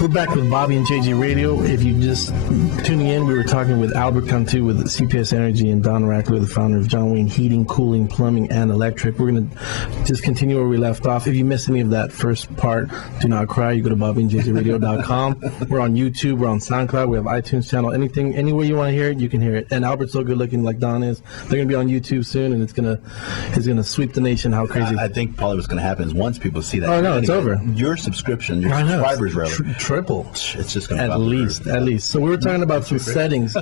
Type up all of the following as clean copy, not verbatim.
We're back with Bobby and JJ Radio. If you just tuning in, we were talking with Albert Cantu with CPS Energy and Don Rackler, the founder of John Wayne Heating, Cooling, Plumbing, and Electric. We're going to just continue where we left off. If you missed any of that first part, do not cry. You go to BobbyandJJRadio.com. We're on YouTube. We're on SoundCloud. We have iTunes channel. Anywhere you want to hear it, you can hear it. And Albert's so good looking like Don is. They're going to be on YouTube soon, and he's gonna sweep the nation. How crazy! I think probably what's going to happen is once people see that, oh no, it's over. Your subscription, your subscribers, rather. Triple. It's just going to at least. So we were talking about some settings,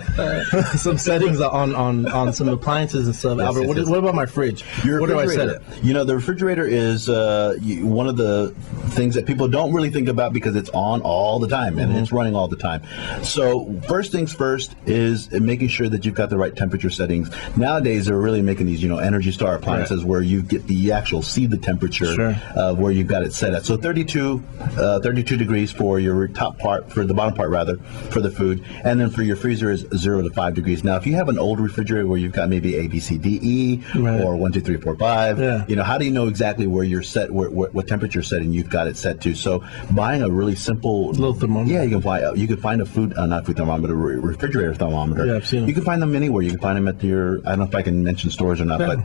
some settings on some appliances and stuff. Yes, Albert, what about my fridge? What do I set it? You know, the refrigerator is one of the things that people don't really think about because it's on all the time and it's running all the time. So first things first is making sure that you've got the right temperature settings. Nowadays, they're really making these, Energy Star appliances where you get the actual see the temperature where you've got it set at. So 32 degrees for your top part, for the bottom part rather, for the food, and then for your freezer is 0 to 5 degrees. Now, if you have an old refrigerator where you've got maybe A, B, C, D, E, or 1, 2, 3, 4, 5, how do you know exactly where you're set, what temperature setting you've got it set to? So buying a really simple little thermometer. Yeah, you can find a not food thermometer, refrigerator thermometer. Yeah, I've seen them. You can find them anywhere. You can find them at your, I don't know if I can mention stores or not, but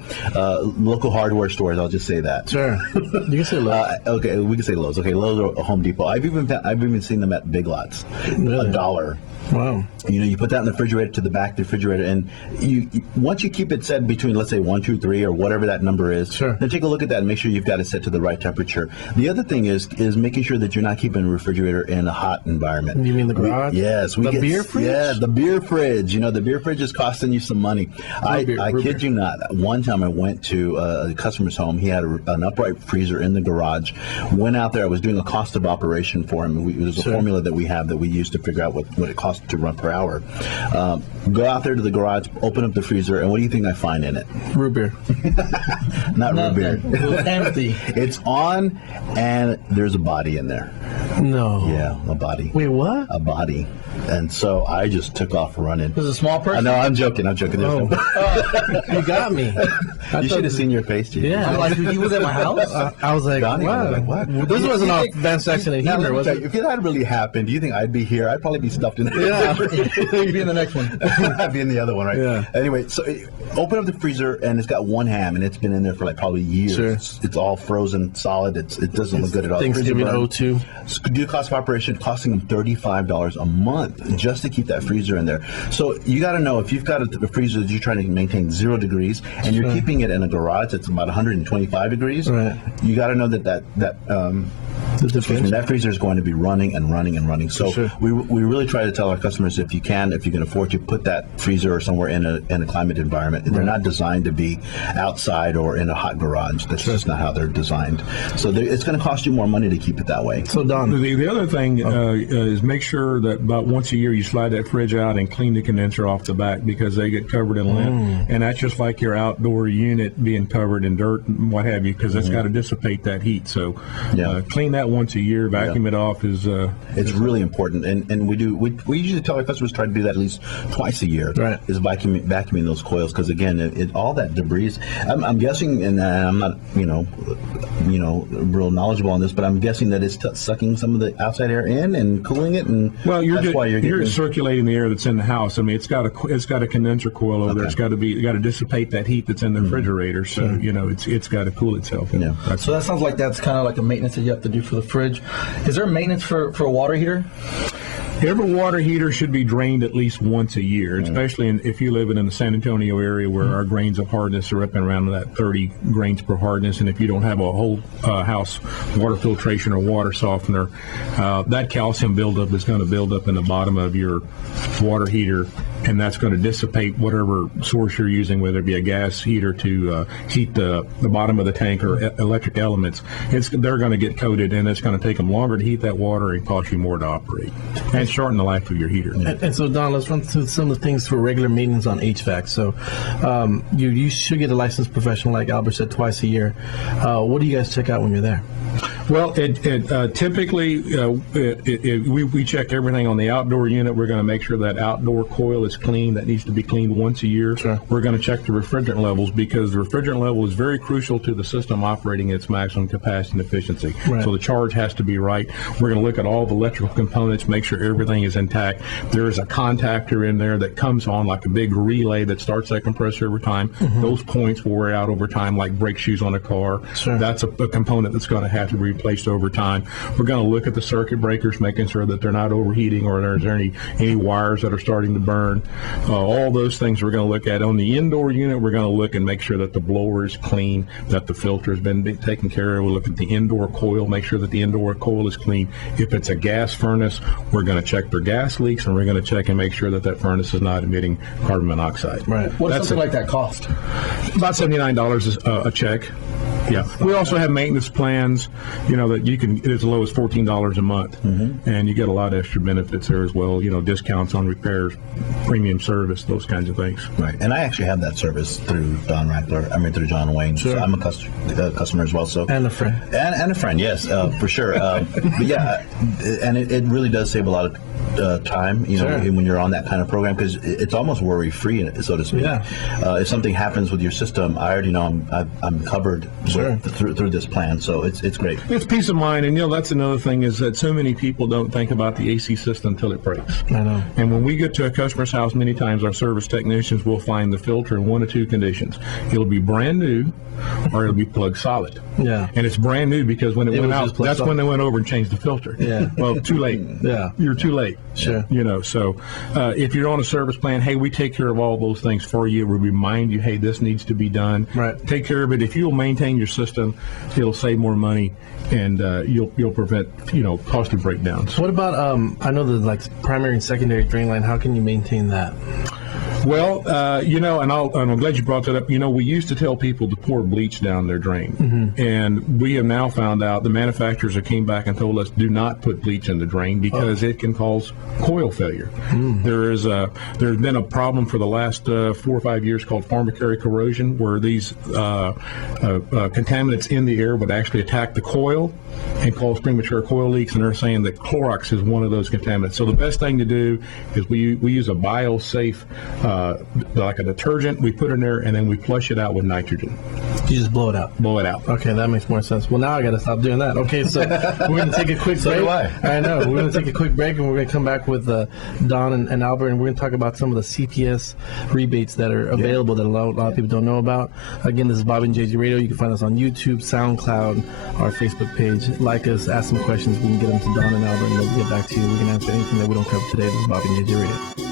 local hardware stores. I'll just say that. Sure. You can say Lowe's. Okay, we can say Lowe's. Okay, Lowe's or Home Depot. I've even seen them at Big Lots. Really? $1. Wow. You put that in the refrigerator to the back of the refrigerator, and you once you keep it set between, let's say, 1, 2, 3, or whatever that number is, then take a look at that and make sure you've got it set to the right temperature. The other thing is making sure that you're not keeping the refrigerator in a hot environment. You mean the garage? Yes. The beer fridge? Yeah, the beer fridge. The beer fridge is costing you some money. I kid you not. One time I went to a customer's home. He had an upright freezer in the garage. Went out there. I was doing a cost of operation for him. It was a formula that we have that we use to figure out what it costs to run per hour. Go out there to the garage, open up the freezer, and what do you think I find in it? Root beer. Not root beer. It was empty. It's on, and there's a body in there. No. Yeah, a body. Wait, what? A body. And so I just took off running. Was it a small person? No, I'm joking. Oh. You got me. You should have seen your face, G. Yeah. Like he was at my house? I was like, Donnie, wow. was like, what? This wasn't off Van Saxon and Heber, was it? If that had really happened, do you think I'd be here? I'd probably be stuffed in there. Yeah. You'd be in the next one. I'd be in the other one, right? Yeah. Anyway, so open up the freezer, and it's got one ham, and it's been in there for like probably years. Sure. It's all frozen, solid. It doesn't look good at all. Thanksgiving 02. Do cost of operation, costing them $35 a month just to keep that freezer in there. So you got to know, if you've got a freezer that you're trying to maintain 0 degrees, and you're keeping it in a garage that's about 125 degrees, you got to know that freezer is going to be running and running and running. So we really try to tell our customers, if you can afford to, put that freezer or somewhere in a climate environment. They're not designed to be outside or in a hot garage. That's just not how they're designed. So it's going to cost you more money to keep it that way. So Don, the other thing is make sure that about once a year you slide that fridge out and clean the condenser off the back, because they get covered in lint, and that's just like your outdoor unit being covered in dirt and what have you, because it's got to dissipate that heat. So clean that once a year, vacuum it off is it's really important, and we usually tell our customers try to do that at least twice a year. Right. Is vacuuming those coils, because again, all that debris. I'm guessing, and I'm not real knowledgeable on this, but I'm guessing that it's sucking some of the outside air in and cooling it, and you're circulating the air that's in the house. I mean, it's got a condenser coil over there. It's got to dissipate that heat that's in the refrigerator. So it's got to cool itself. So that sounds like that's kind of like a maintenance that you have to do for the fridge. Is there maintenance for a water heater? Every water heater should be drained at least once a year, especially if you live in the San Antonio area, where our grains of hardness are up and around that 30 grains per hardness. And if you don't have a whole house water filtration or water softener, that calcium buildup is going to build up in the bottom of your water heater, and that's going to dissipate whatever source you're using, whether it be a gas heater to heat the bottom of the tank or electric elements. They're going to get coated, and it's going to take them longer to heat that water and cost you more to operate, and shorten the life of your heater. And so, Don, let's run through some of the things for regular maintenance on HVAC. So you should get a licensed professional, like Albert said, twice a year. What do you guys check out when you're there? Well, typically we check everything on the outdoor unit. We're going to make sure that outdoor coil is clean. That needs to be cleaned once a year. Sure. We're going to check the refrigerant levels because the refrigerant level is very crucial to the system operating at its maximum capacity and efficiency. Right. So the charge has to be right. We're going to look at all the electrical components, make sure everything is intact. There is a contactor in there that comes on like a big relay that starts that compressor over time. Those points will wear out over time like brake shoes on a car. Sure. That's a component that's going to have to be replaced over time. We're going to look at the circuit breakers, making sure that they're not overheating or there's any wires that are starting to burn. All those things we're going to look at. On the indoor unit, we're going to look and make sure that the blower is clean, that the filter has been taken care of. We'll look at the indoor coil, make sure that the indoor coil is clean. If it's a gas furnace, we're going to check for gas leaks, and we're going to check and make sure that that furnace is not emitting carbon monoxide. Right. What does something like that cost? About $79 is a check. Yeah. We also have maintenance plans, that you can, as low as $14 a month. And you get a lot of extra benefits there as well, discounts on repairs, premium service, those kinds of things. Right, and I actually have that service through through John Wayne. Sure. So I'm a customer as well. So And a friend. and a friend, yes, for sure. But yeah, and it really does save a lot of time, Sure. when you're on that kind of program, because it's almost worry-free, so to speak. Yeah. If something happens with your system, I already know I'm covered Sure. through this plan, so it's great. It's peace of mind, and that's another thing is that so many people don't think about the AC system until it breaks. I know. And when we get to a customer's house, many times our service technicians will find the filter in one of two conditions. It'll be brand new, or it'll be plug solid. Yeah. And it's brand new because when it went was out, just plug that's solid. when they went over and changed the filter. Yeah. Well, too late. Yeah. You're too late. Sure. So if you're on a service plan, hey, we take care of all those things for you. We remind you, hey, this needs to be done. Right. Take care of it. If you'll maintain your system, it'll save more money, and you'll prevent costly breakdowns. What about I know the primary and secondary drain line. How can you maintain that? Well, and I'm glad you brought that up. We used to tell people to pour bleach down their drain, and we have now found out the manufacturers that came back and told us do not put bleach in the drain because it can cause coil failure. There's been a problem for the last 4 or 5 years called pharmacary corrosion, where these contaminants in the air would actually attack the coil and cause premature coil leaks, and they're saying that Clorox is one of those contaminants. So the best thing to do is we use a bio-safe, like a detergent, we put in there, and then we flush it out with nitrogen. You just blow it out. Blow it out. Okay, that makes more sense. Well, now I got to stop doing that. Okay, so we're going to take a quick So break. do I. I know. We're going to take a quick break, and we're going to come back with Don and Albert, and we're going to talk about some of the CPS rebates that are available that a lot of people don't know about. Again, this is Bobby and JJ Radio. You can find us on YouTube, SoundCloud, our Facebook page. Like us, ask some questions. We can get them to Don and Albert, and they'll get back to you. We can answer anything that we don't cover today. This is Bobby and JJ Radio.